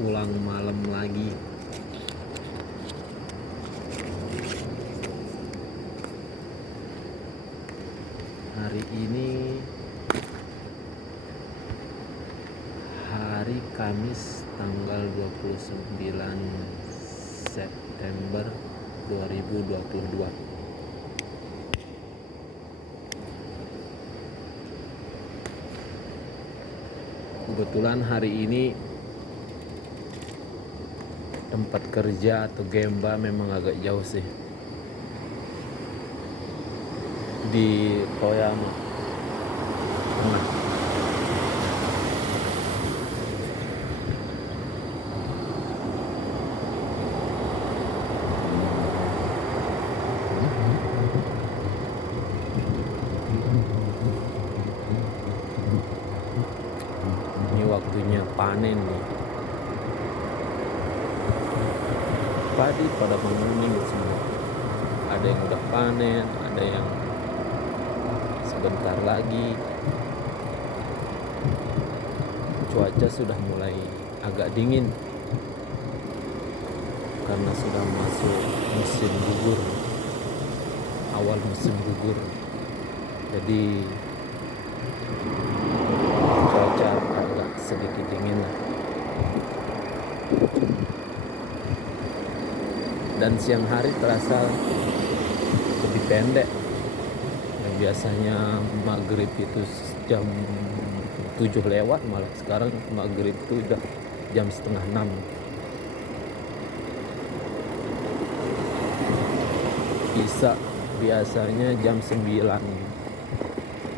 pulang malam lagi. Hari ini hari Kamis tanggal 29 September 2022. Kebetulan hari ini tempat kerja atau gemba memang agak jauh sih, di Toyama Tengah. Ini waktunya panen nih. Padi pada menguning semua. Ada yang udah panen, ada yang sebentar lagi. Cuaca sudah mulai agak dingin karena sudah masuk musim gugur, awal musim gugur. Jadi cuaca agak sedikit dingin lah. Dan siang hari terasa lebih pendek. Yang biasanya maghrib itu jam 7 lewat, malah sekarang maghrib itu udah jam setengah 6. Bisa biasanya jam 9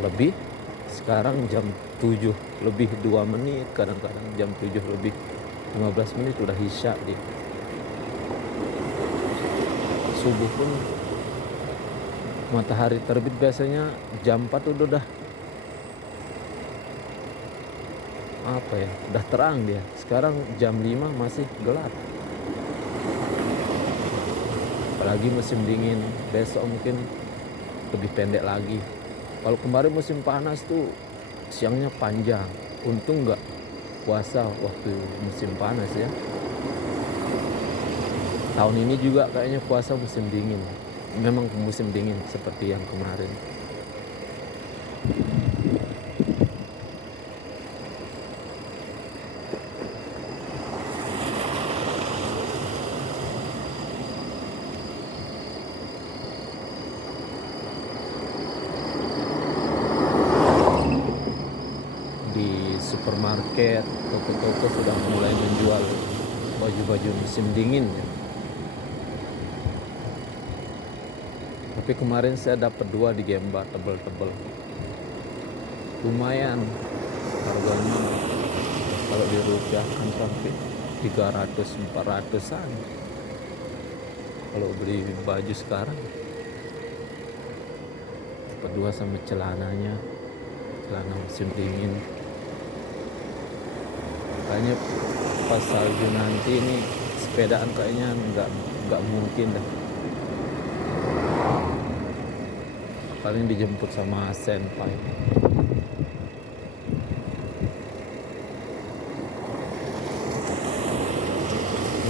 lebih, sekarang jam 7 lebih 2 menit, kadang-kadang jam 7 lebih 15 menit udah isya dia. Subuh pun matahari terbit biasanya jam 4 udah udah terang dia. Sekarang jam 5 masih gelap. Apalagi musim dingin, besok mungkin lebih pendek lagi. Kalau kemarin musim panas tuh siangnya panjang. Untung nggak puasa waktu musim panas ya. Tahun ini juga kayaknya puasa musim dingin. Memang musim dingin seperti yang kemarin. Di supermarket, toko-toko sudah mulai menjual baju-baju musim dingin ya. Tapi kemarin saya dapat 2 di Gemba, tebel-tebel. Lumayan harganya, kalau dirupiahkan sampai 300-400an. Kalau beli baju sekarang dapat 2 sama celananya, celana musim dingin. Kayaknya pas salju nanti ini sepedaan kayaknya nggak mungkin dah. Paling dijemput sama senpai.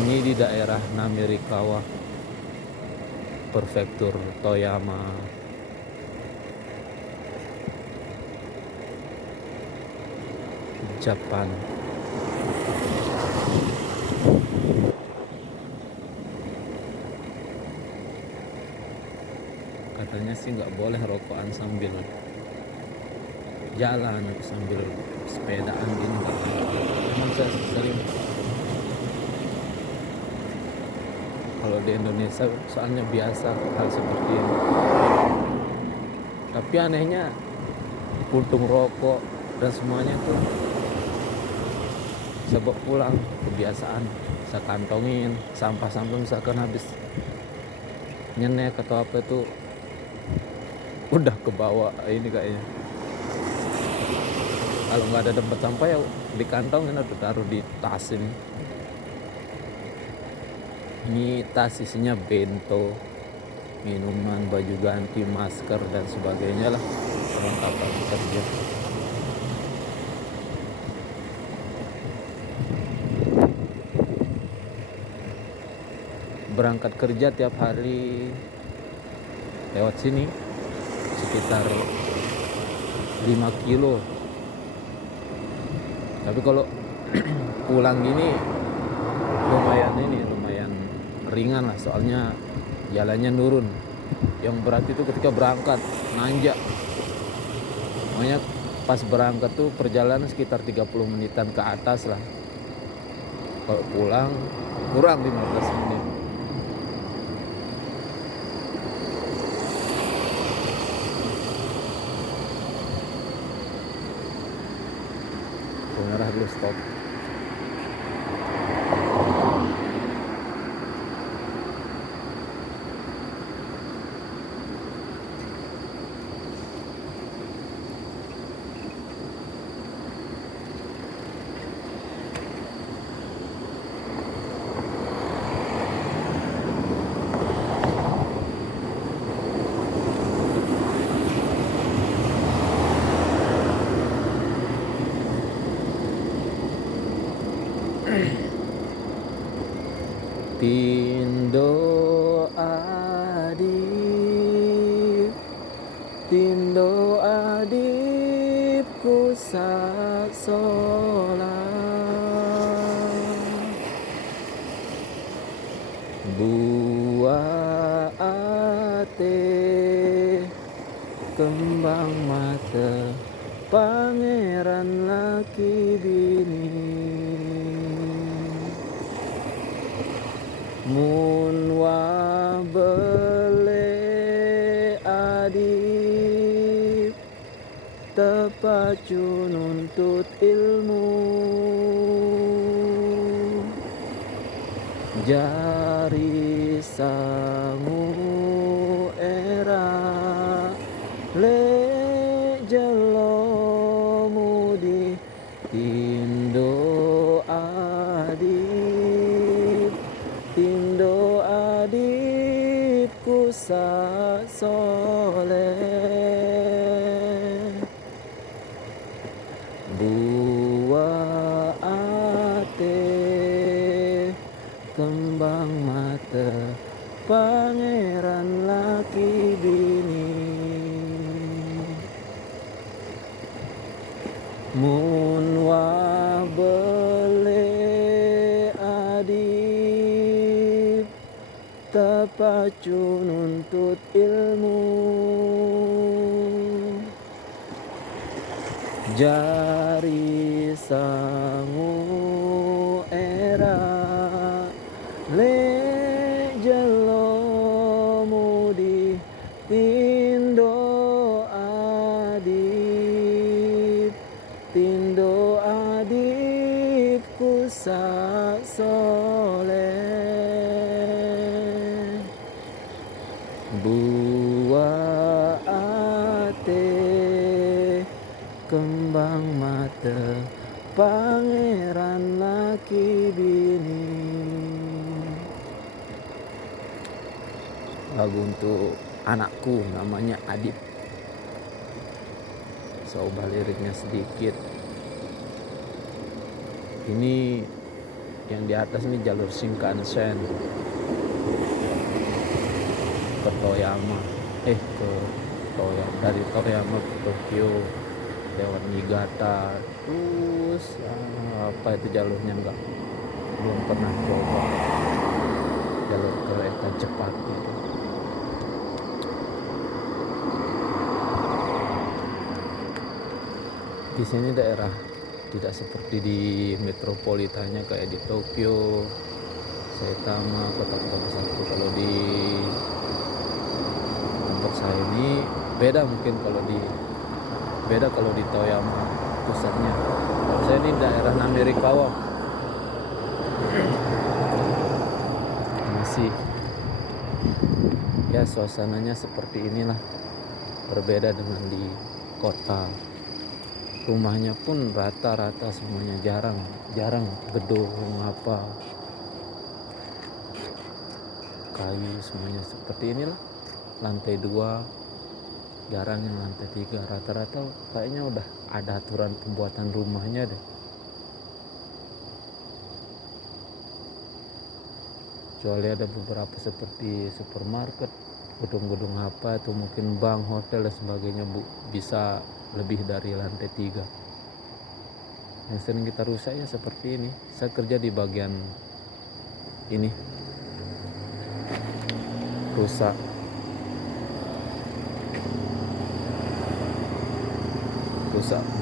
Ini di daerah Namirikawa, prefektur Toyama. Jepang. Katanya sih nggak boleh rokokan sambil jalan atau sambil sepedaan gini. Memang saya sering, kalau di Indonesia soalnya biasa hal seperti ini. Tapi anehnya puntung rokok dan semuanya tuh saya bawa pulang, kebiasaan. Saya kantongin sampah-sampah, misalkan habis nyenek atau apa itu udah kebawa ini kayaknya. Kalau nggak ada tempat sampah ya di kantong, atau taruh di tas ini. Ini tas isinya bento, minuman, baju ganti, masker dan sebagainya lah, perlengkapan kerja. berangkat kerja tiap hari lewat sini sekitar 5 kilo. Tapi kalau pulang gini lumayan ringan lah, soalnya jalannya nurun. Yang berat itu ketika berangkat nanjak. Makanya pas berangkat tuh perjalanan sekitar 30 menitan ke atas lah. Kalau pulang kurang 15 menit. Merah dulu, stop. Tindo adip ku saksola buah ate kembang mata pangeran laki bini mun wa bele adip tepacu nuntut ilmu jari sangu era le jelo mudi tindo adip ku soleh buah ate kembang mata pangeran laki bini mun wa bele adip tepacu nuntut ilmu jari sangu era le jelo mudi tindo adip ku sak soleh buah ate kembang mata pangeran laki bini. Lagu untuk anakku namanya Adip. Saya ubah liriknya sedikit. Ini yang di atas ini jalur Shinkansen ke Toyama, dari Toyama ke Tokyo lewat Niigata, terus apa itu jalurnya belum pernah coba jalur kereta cepat gitu. Di sini daerah tidak seperti di metropolitannya kayak di Tokyo, Saitama, kota-kota besar. Kalau di tempat saya ini beda kalau di Toyama pusatnya. Kalau saya ini daerah Namerikawa, masih ya suasananya seperti inilah, berbeda dengan di kota. Rumahnya pun rata-rata semuanya, jarang gedung apa kayu, semuanya seperti inilah. Lantai 2, jarang yang lantai 3, rata-rata kayaknya udah ada aturan pembuatan rumahnya deh. kecuali ada beberapa seperti supermarket, gedung-gedung apa atau mungkin bank, hotel dan sebagainya bisa lebih dari lantai 3. Yang sering kita rusak ya seperti ini. Saya kerja di bagian ini, rusak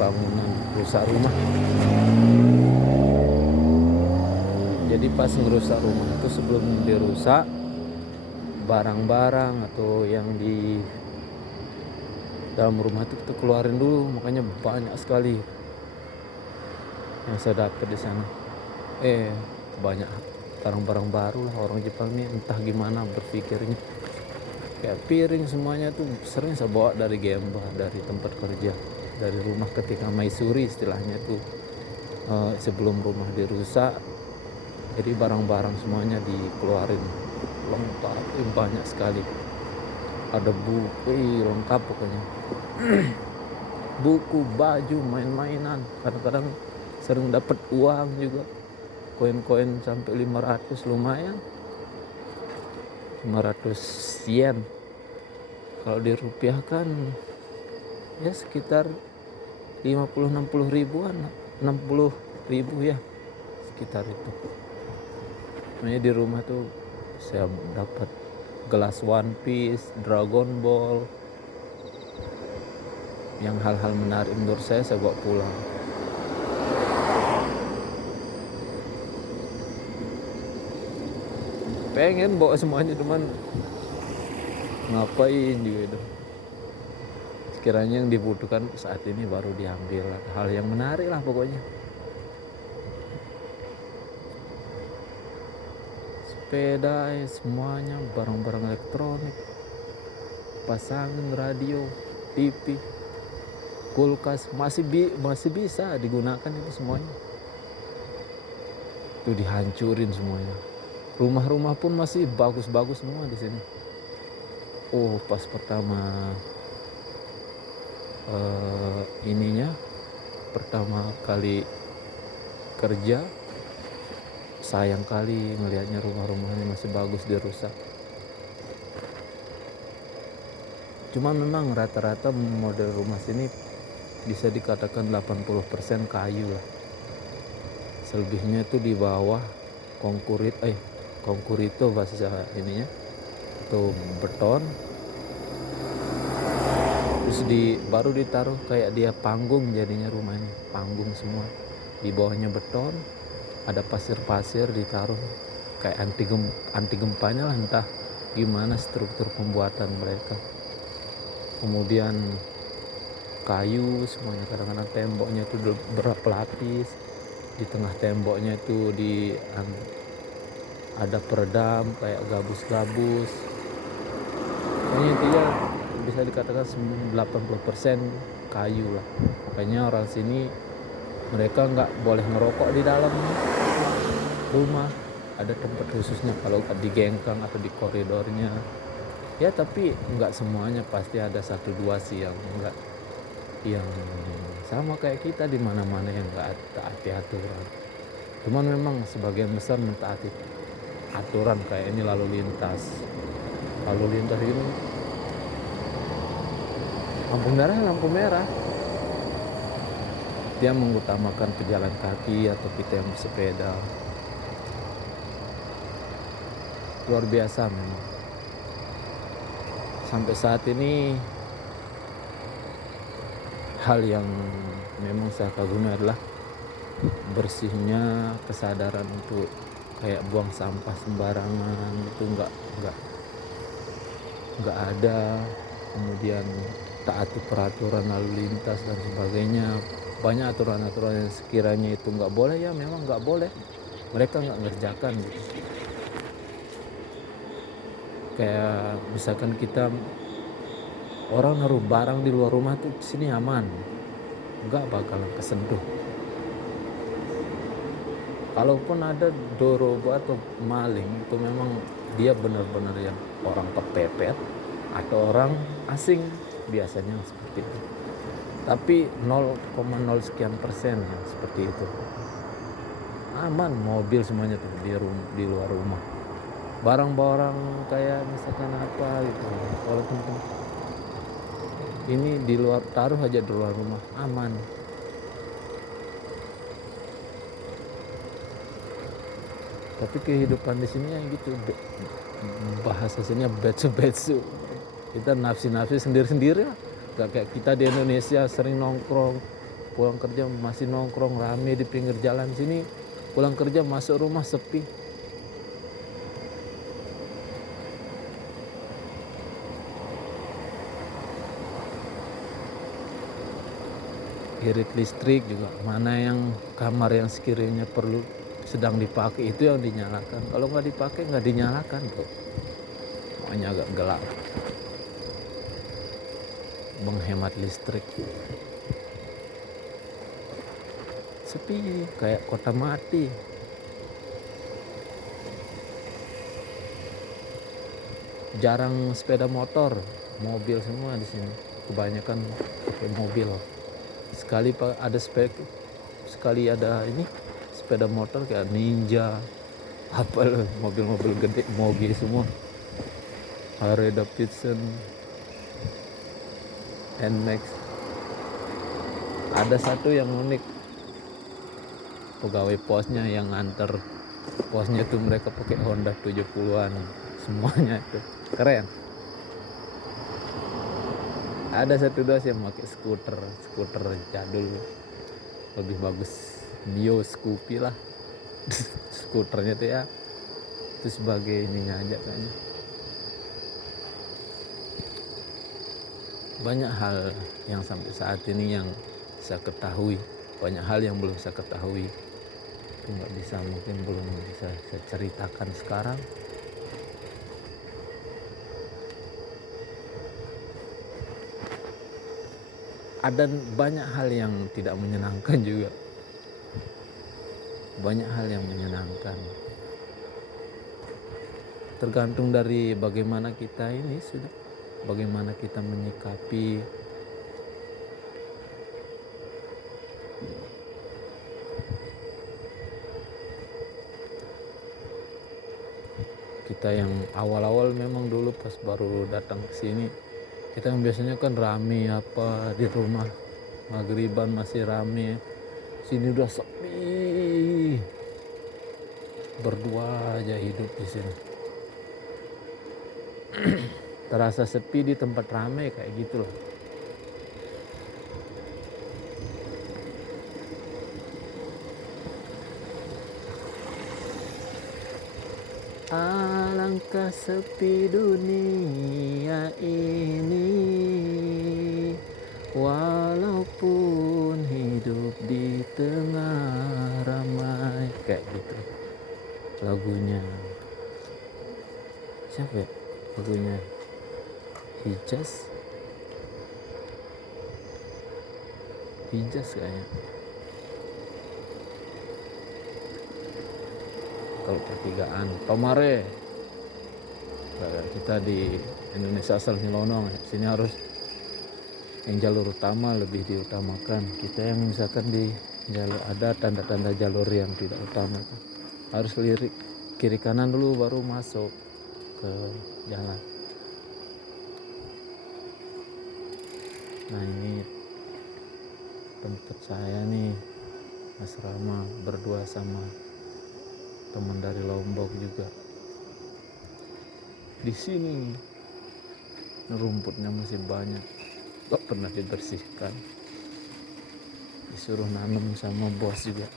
bangunan, rusak rumah. Jadi pas ngerusak rumah itu, sebelum dirusak, barang-barang atau yang di dalam rumah itu kita keluarin dulu. Makanya banyak sekali yang saya dapat di sana. Banyak barang-barang baru lah. Orang Jepang ini entah gimana berpikirnya. Kayak piring semuanya tuh sering saya bawa dari Gemba, dari tempat kerja, dari rumah ketika maisuri istilahnya tuh. Sebelum rumah dirusak, jadi barang-barang semuanya dikeluarin lengkap, banyak sekali. Ada buku lengkap pokoknya. Buku, baju, main-mainan. Kadang-kadang sering dapat uang juga, koin-koin sampai 500, lumayan. 500 yen kalau dirupiahkan ya sekitar 50-60 ribuan, 60 ribu ya, sekitar itu. Makanya di rumah tuh saya dapat gelas One Piece, Dragon Ball, yang hal-hal menarik menurut saya bawa pulang. Pengen bawa semuanya, cuman ngapain juga itu. Sekiranya yang dibutuhkan saat ini baru diambil. Hal yang menarik lah pokoknya. Sepeda, semuanya barang-barang elektronik, pasangan radio, TV, kulkas masih bisa digunakan itu semuanya. Itu dihancurin semuanya. Rumah-rumah pun masih bagus-bagus semua di sini. Pas pertama pertama kali kerja, sayang kali ngelihatnya rumah-rumahnya masih bagus dirusak. Cuma memang rata-rata model rumah sini bisa dikatakan 80% kayu lah. Selebihnya itu di bawah konkrito bahasa ininya, atau beton. Terus baru ditaruh kayak dia panggung, jadinya rumah ini panggung semua. Di bawahnya beton, ada pasir-pasir ditaruh kayak anti gempanya lah, entah gimana struktur pembuatan mereka. Kemudian kayu semuanya, kadang-kadang temboknya itu berapa lapis. Di tengah temboknya itu ada peredam kayak gabus-gabus. Pokoknya intinya bisa dikatakan 80% kayu lah. Makanya orang sini mereka nggak boleh ngerokok di dalam rumah. Ada tempat khususnya kalau di gengkang atau di koridornya. Ya tapi nggak semuanya, pasti ada 1-2 sih yang enggak, yang sama kayak kita di mana-mana yang nggak taati aturan. Cuman memang sebagian besar mentaati aturan. Kayak ini lalu lintas ini lampu merah, dia mengutamakan pejalan kaki atau kita yang bersepeda. Luar biasa memang. Sampai saat ini hal yang memang saya kagumi adalah bersihnya, kesadaran untuk kayak buang sampah sembarangan itu nggak ada. Kemudian taati peraturan lalu lintas dan sebagainya. Banyak aturan-aturan yang sekiranya itu nggak boleh, ya memang nggak boleh, mereka nggak ngerjakan gitu. Kayak misalkan kita orang naruh barang di luar rumah tuh sini aman, nggak bakalan kesentuh. Kalaupun ada dorobo atau maling, itu memang dia benar-benar yang orang kepepet atau orang asing, biasanya seperti itu. Tapi 0,0 sekian persen yang seperti itu. Aman, mobil semuanya tuh di luar rumah. barang-barang kayak misalkan apa gitu, walaupun ini di luar, taruh aja di luar rumah aman. Tapi kehidupan di sini ya gitu, bahasa sini betsu-betsu, kita nafsi-nafsi sendiri-sendiri lah. Gak kayak kita di Indonesia sering nongkrong, pulang kerja masih nongkrong rame di pinggir jalan. Sini pulang kerja masuk rumah sepi. Irit listrik juga, mana yang kamar yang sekiranya perlu sedang dipakai itu yang dinyalakan, kalau nggak dipakai nggak dinyalakan tuh, makanya agak gelap, menghemat listrik. Sepi kayak kota mati. Jarang sepeda motor, mobil semua di sini, kebanyakan pakai mobil. Sekali ada sekali ada ini sepeda motor kayak Ninja, apa loh, mobil-mobil gede, moge semua, Harley Davidson, NMAX. Ada satu yang unik, pegawai posnya yang nganter posnya tuh mereka pakai Honda 70-an semuanya, itu keren. Ada satu dua yang pakai skuter jadul, lebih bagus Mio Scoopy lah skuternya tuh ya, itu sebagai ininya aja kayaknya. Banyak hal yang sampai saat ini yang saya ketahui, banyak hal yang belum saya ketahui, itu nggak bisa, mungkin belum bisa saya ceritakan sekarang. Ada banyak hal yang tidak menyenangkan juga, banyak hal yang menyenangkan, tergantung dari bagaimana kita ini sudah, bagaimana kita menyikapi. Kita yang awal-awal memang dulu pas baru datang ke sini, kita yang biasanya kan rame apa di rumah, maghriban masih rame, sini udah sepi, berdua aja hidup di sini. Terasa sepi di tempat rame kayak gitu loh. Alangkah sepi dunia ini, walaupun hidup di tengah ramai, kayak gitu lagunya. Siapa ya lagunya? Hijaz kayaknya. Kalau pertigaan Tomare, kita di Indonesia asal nyelonong, sini harus yang jalur utama lebih diutamakan. Kita yang misalkan di jalur ada tanda-tanda jalur yang tidak utama, harus lirik kiri kanan dulu baru masuk ke jalan. Nah ini tempat saya nih, asrama, berdua sama teman dari Lombok juga. Di sini rumputnya masih banyak, gak pernah dibersihkan, disuruh nanam sama bos juga,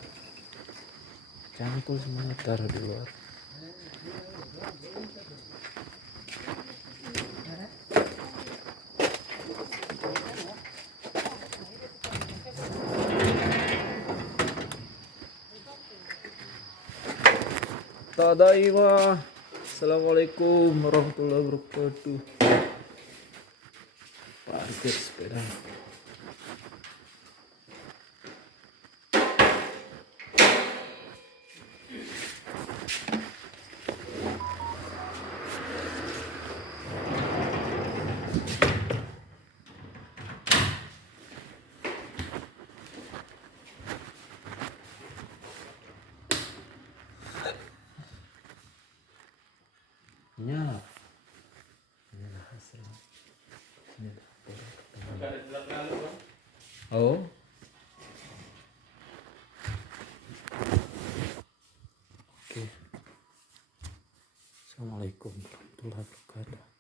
cangkul semuanya taruh di luar. Tadaima. Assalamualaikum warahmatullahi wabarakatuh. Parkir sepeda. Nyala. Nyala hasil. Ini ada. Oh. Oke. Assalamualaikum warahmatullahi wabarakatuh.